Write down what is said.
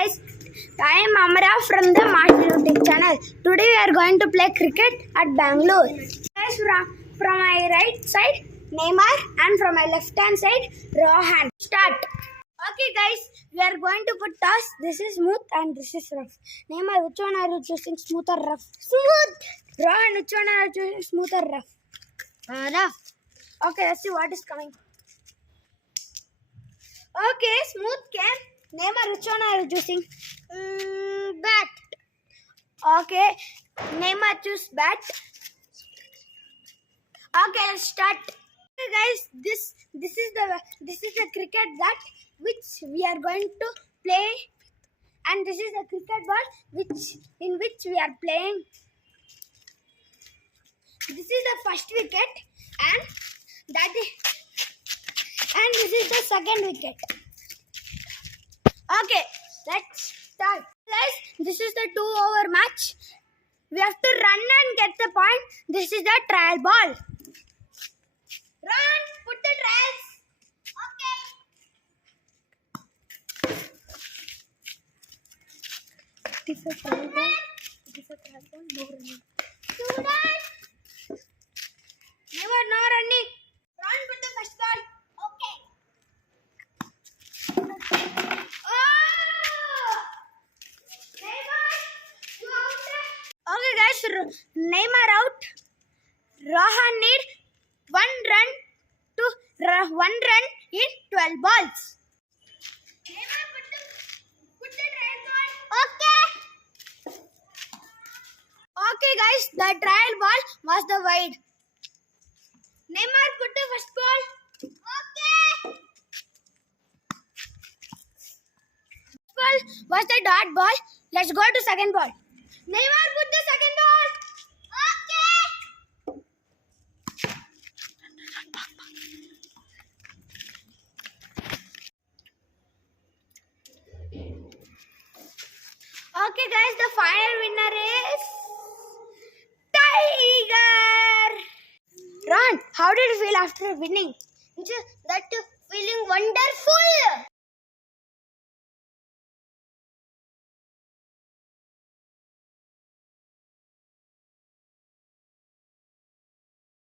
guys, I am Amara from the Martin channel. Today we are going to play cricket at Bangalore. Guys, from my right side, Neymar, and from my left hand side, Rohan. Start. Okay guys, we are going to put toss. This is smooth and this is rough. Neymar, which one are you choosing, smooth or rough? Smooth. Rohan, which one are you choosing, smooth or rough? Rough. Okay, let's see what is coming. Okay, smooth came. Neymar, which one are you choosing? Bat. Okay, Neymar choose bat. Okay, let's start. Okay, guys, this is the cricket that which we are going to play, and this is the cricket ball in which we are playing. This is the first wicket, and this is the second wicket. Okay, let's start. Guys, this is the 2-over match. We have to run and get the point. This is the trial ball. Run, put the trials. Okay. It is a trial ball. No running. Student. Never no running. Run, put the first ball. Okay. Okay guys, Neymar out. Rohan need one run in 12 balls. Neymar put the trial ball. Okay. Okay guys, the trial ball was the wide. Neymar put the first ball. Okay. Ball was the dot ball. Let's go to second ball. Neymar put the second ball. Okay. Okay guys, the final winner is Tiger. Ron, how did you feel after winning? That feeling what